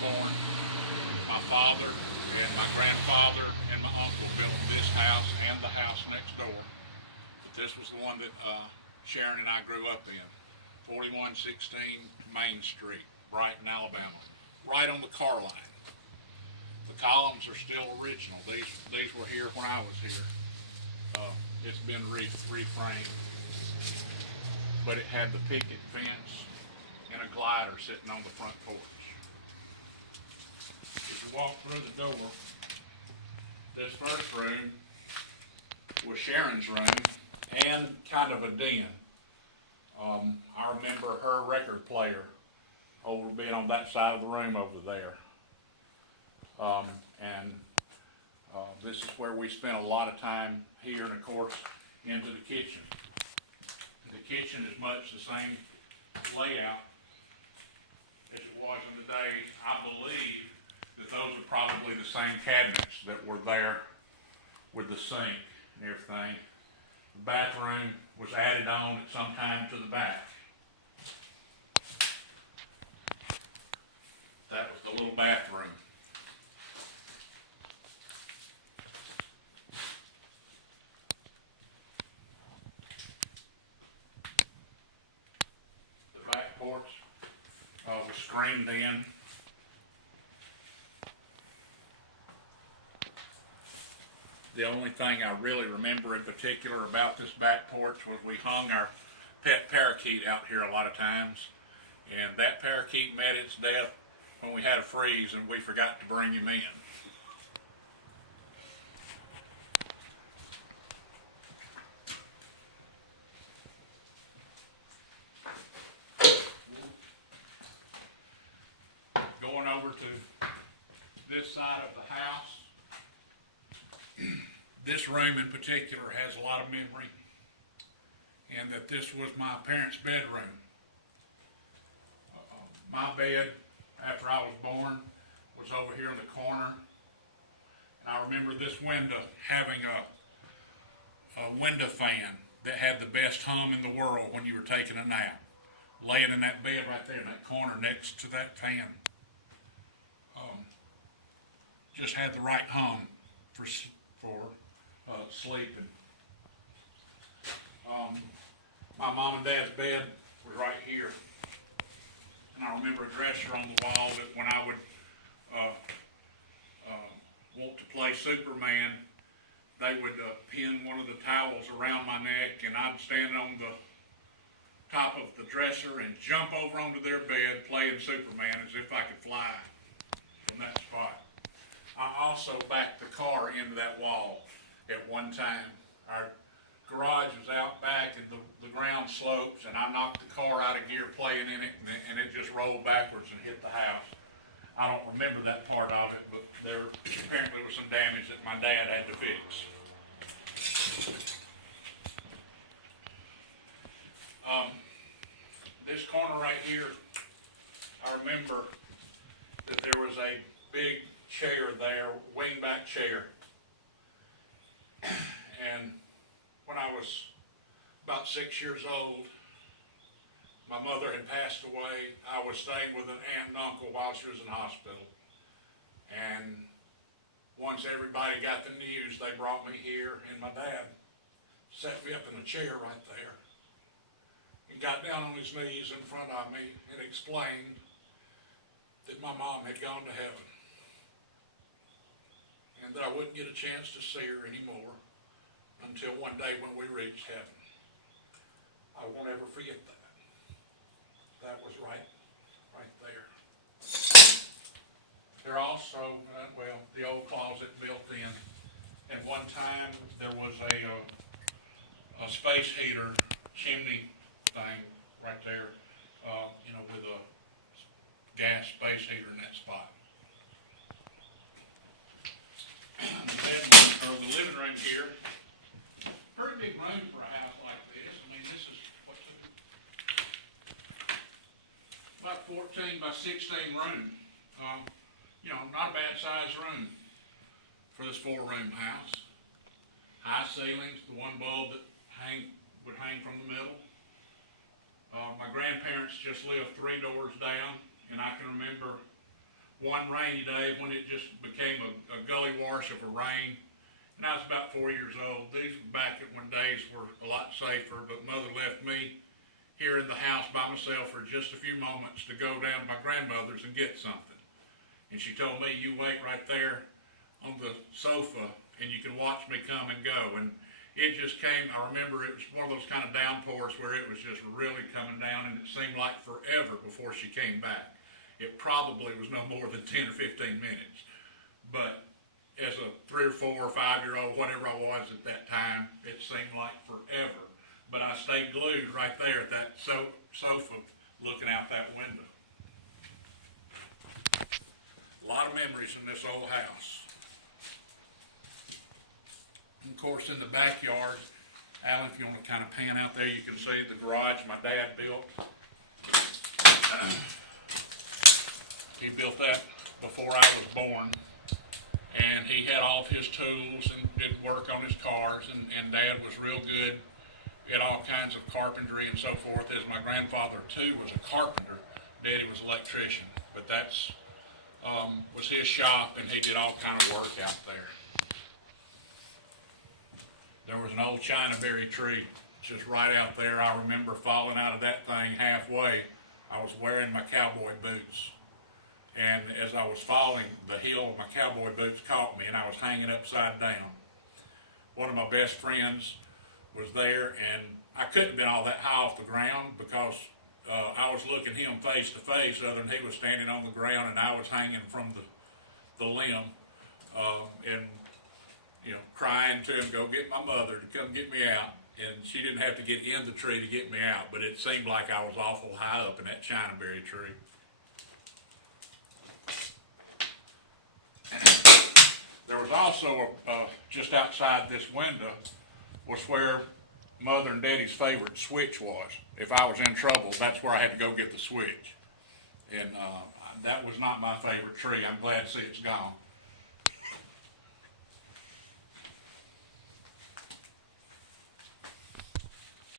born, my father and my grandfather and my uncle built this house and the house next door. But this was the one that Sharon and I grew up in. 4116 Main Street, Brighton, Alabama, right on the car line. The columns are still original. These were here when I was here. It's been reframed, but it had the picket fence and a glider sitting on the front porch. As you walk through the door, this first room was Sharon's room and kind of a den. I remember her record player being on that side of the room over there. This is where we spent a lot of time here, and of course into the kitchen. The kitchen is much the same layout as it was in the day. I believe that those are probably the same cabinets that were there with the sink and everything. The bathroom was added on at some time to the back. That was the little bathroom. The back porch was screened in. The only thing I really remember in particular about this back porch was we hung our pet parakeet out here a lot of times, and that parakeet met its death when we had a freeze and we forgot to bring him in. Going over to this side of the house, this room in particular has a lot of memory, and that this was my parents' bedroom. My bed, after I was born, was over here in the corner, and I remember this window having a window fan that had the best hum in the world when you were taking a nap, laying in that bed right there in that corner next to that fan. Just had the right hum for sleeping. My mom and dad's bed was right here, and I remember a dresser on the wall that when I would want to play Superman, they would pin one of the towels around my neck, and I'd stand on the top of the dresser and jump over onto their bed playing Superman as if I could fly from that spot. I also backed the car into that wall at one time. Our garage was out back and the ground slopes, and I knocked the car out of gear playing in it, and it just rolled backwards and hit the house. I don't remember that part of it, but there apparently was some damage that my dad had to fix. This corner right here, I remember that there was a big chair there, wingback chair. And when I was about 6 years old, my mother had passed away. I was staying with an aunt and uncle while she was in the hospital. And once everybody got the news, they brought me here, and my dad set me up in a chair right there. He got down on his knees in front of me and explained that my mom had gone to heaven, and that I wouldn't get a chance to see her anymore until one day when we reached heaven. I won't ever forget that. That was right there. There also, the old closet built in. At one time, there was a space heater chimney thing right there, with a gas space heater in that spot. The living room here, pretty big room for a house like this. I mean, this is about 14 by 16 room. Not a bad sized room for this 4-room house. High ceilings, the one bulb that would hang from the middle. My grandparents just lived 3 doors down, and I can remember one rainy day when it just became a gully wash of a rain. And I was about 4 years old. These were back when days were a lot safer, but Mother left me here in the house by myself for just a few moments to go down to my grandmother's and get something. And she told me, you wait right there on the sofa and you can watch me come and go. And it just came, I remember it was one of those kind of downpours where it was just really coming down, and it seemed like forever before she came back. It probably was no more than 10 or 15 minutes. But as a 3 or 4 or 5 year old, whatever I was at that time, it seemed like forever. But I stayed glued right there at that sofa looking out that window. A lot of memories in this old house. And of course, in the backyard, Alan, if you want to kind of pan out there, you can see the garage my dad built. He built that before I was born. And he had all of his tools and did work on his cars, and Dad was real good. He had all kinds of carpentry and so forth, as my grandfather too was a carpenter. Daddy was an electrician, but that's was his shop, and he did all kind of work out there. There was an old chinaberry tree just right out there. I remember falling out of that thing halfway. I was wearing my cowboy boots. And as I was falling, the heel of my cowboy boots caught me, and I was hanging upside down. One of my best friends was there, and I couldn't have been all that high off the ground because I was looking him face to face, other than he was standing on the ground and I was hanging from the limb, and crying to him, go get my mother to come get me out. And she didn't have to get in the tree to get me out, but it seemed like I was awful high up in that chinaberry tree. There was also, just outside this window, was where Mother and Daddy's favorite switch was. If I was in trouble, that's where I had to go get the switch. And that was not my favorite tree. I'm glad to see it's gone.